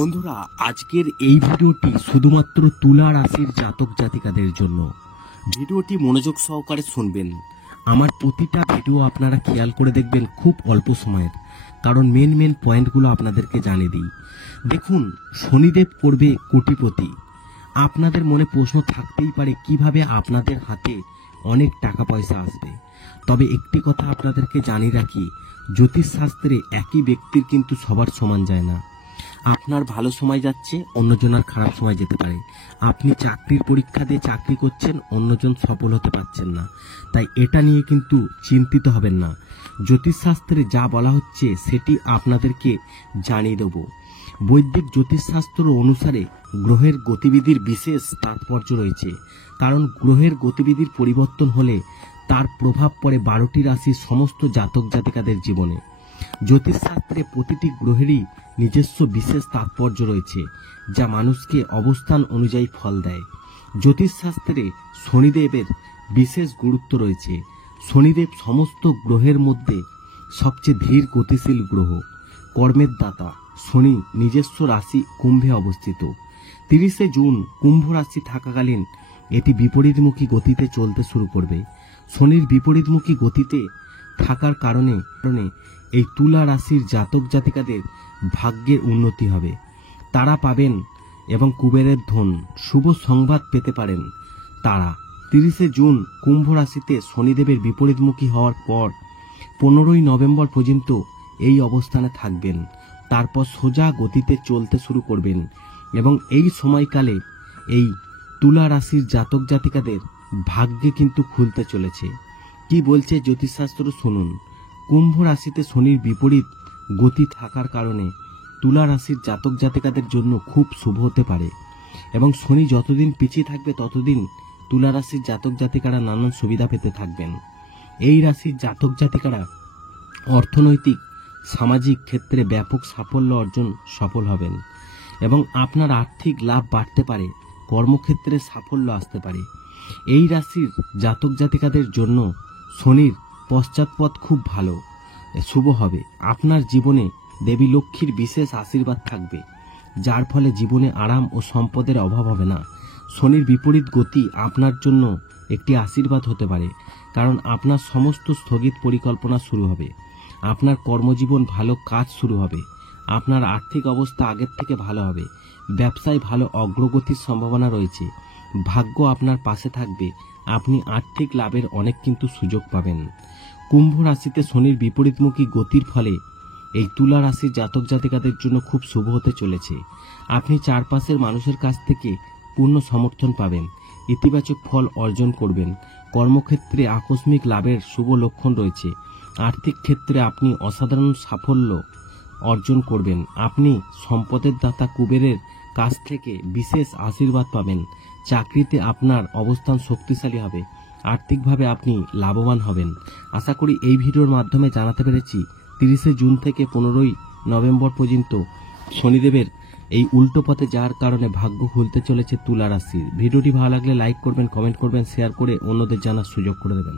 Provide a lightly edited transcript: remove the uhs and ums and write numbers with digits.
বন্ধুরা, আজকের এই ভিডিওটি শুধুমাত্র তুলা রাশির জাতক জাতিকাদের জন্য। ভিডিওটি মনোযোগ সহকারে শুনবেন। আমার প্রতিটা ভিডিও আপনারা খেয়াল করে দেখবেন, খুব অল্প সময়ের, কারণ মেন পয়েন্টগুলো আপনাদেরকে জানিয়ে দিই। দেখুন, শনিদেব করবে কোটিপতি। আপনাদের মনে প্রশ্ন থাকতেই পারে কিভাবে আপনাদের হাতে অনেক টাকা পয়সা আসবে। তবে একটি কথা আপনাদেরকে জানিয়ে রাখি, জ্যোতিষশাস্ত্রে একই ব্যক্তির কিন্তু সবার সমান যায় না। আপনার ভালো সময় যাচ্ছে, অন্যজনের খারাপ সময় যেতে পারে। আপনি চাকরির পরীক্ষা দিয়ে চাকরি করছেন, অন্যজন সফল হতে পারছেন না। তাই এটা নিয়ে কিন্তু চিন্তিত হবেন না। জ্যোতিষশাস্ত্রে যা বলা হচ্ছে সেটি আপনাদেরকে জানিয়ে দেব। বৈদিক জ্যোতিষশাস্ত্র অনুসারে গ্রহের গতিবিধির বিশেষ তাৎপর্য রয়েছে, কারণ গ্রহের গতিবিধির পরিবর্তন হলে তার প্রভাব পড়ে 12টি রাশির সমস্ত জাতক জাতিকাদের জীবনে। জ্যোতিষশাস্ত্রে প্রতিটি গ্রহেরই নিজস্ব বিশেষ তাৎপর্য রয়েছে, যা মানুষকে অবস্থান অনুযায়ী ফল দেয়। জ্যোতিষশাস্ত্রে শনিদেবের বিশেষ গুরুত্ব রয়েছে। শনিদেব সমস্ত গ্রহের মধ্যে সবচেয়ে ধীর গতিশীল গ্রহ, কর্মের দাতা। শনি নিজস্ব রাশি কুম্ভে অবস্থিত। 30শে জুন কুম্ভ রাশি থাকাকালীন এটি বিপরীতমুখী গতিতে চলতে শুরু করবে। শনির বিপরীতমুখী গতিতে থাকার কারণে এই তুলা রাশির জাতক জাতিকাদের ভাগ্যের উন্নতি হবে। তারা পাবেন এবং কুবেরের ধন, শুভ সংবাদ পেতে পারেন। তারা 30শে জুন কুম্ভ রাশিতে শনিদেবের বিপরীতমুখী হওয়ার পর 15ই নভেম্বর পর্যন্ত এই অবস্থানে থাকবেন। তারপর সোজা গতিতে চলতে শুরু করবেন এবং এই সময়কালে এই তুলা রাশির জাতক জাতিকাদের ভাগ্যে কিন্তু খুলতে চলেছে। কি বলছে জ্যোতিষশাস্ত্র শুনুন। কুম্ভ রাশিতে শনির বিপরীত গতি থাকার কারণে তুলা রাশির জাতক জাতিকাদের জন্য খুব শুভ হতে পারে এবং শনি যতদিন পিছিয়ে থাকবে ততদিন তুলা রাশির জাতক জাতিকারা নানান সুবিধা পেতে থাকবেন। এই রাশির জাতক জাতিকারা অর্থনৈতিক সামাজিক ক্ষেত্রে ব্যাপক সাফল্য অর্জন সফল হবেন এবং আপনার আর্থিক লাভ বাড়তে পারে, কর্মক্ষেত্রে সাফল্য আসতে পারে। এই রাশির জাতক জাতিকাদের জন্য শনির পশ্চাৎপদ খুব ভালো, শুভ হবে। আপনার জীবনে দেবী লক্ষ্মীর বিশেষ আশীর্বাদ থাকবে, যার ফলে জীবনে আরাম ও সম্পদের অভাব হবে না। শনির বিপরীত গতি আপনার জন্য একটি আশীর্বাদ হতে পারে, কারণ আপনার সমস্ত স্থগিত পরিকল্পনা শুরু হবে। আপনার কর্মজীবন ভালো, কাজ শুরু হবে। আপনার আর্থিক অবস্থা আগের থেকে ভালো হবে। ব্যবসায় ভালো অগ্রগতির সম্ভাবনা রয়েছে। ভাগ্য আপনার পাশে থাকবে। আপনি আর্থিক লাভের অনেক কিন্তু সুযোগ পাবেন। কুম্ভ রাশিতে শনির বিপরীতমুখী গতির ফলে এই তুলা রাশির জাতক জাতিকাদের জন্য খুব শুভ হতে চলেছে। আপনি চারপাশের মানুষের কাছ থেকে পূর্ণ সমর্থন পাবেন, ইতিবাচক ফল অর্জন করবেন। কর্মক্ষেত্রে আকস্মিক লাভের শুভ লক্ষণ রয়েছে। আর্থিক ক্ষেত্রে আপনি অসাধারণ সাফল্য অর্জন করবেন। আপনি সম্পদের দাতা কুবেরের কাছ থেকে বিশেষ আশীর্বাদ পাবেন। চাকরিতে আপনার অবস্থান শক্তিশালী হবে। আর্থিকভাবে আপনি লাভবান হবেন। আশা করি এই ভিডিওর মাধ্যমে জানাতে পেরেছি 30শে জুন থেকে 15ই নভেম্বর পর্যন্ত শনিদেবের এই উল্টো পথে যাওয়ার কারণে ভাগ্য খুলতে চলেছে তুলা রাশির। ভিডিওটি ভালো লাগলে লাইক করবেন, কমেন্ট করবেন, শেয়ার করে অন্যদের জানার সুযোগ করে দেবেন।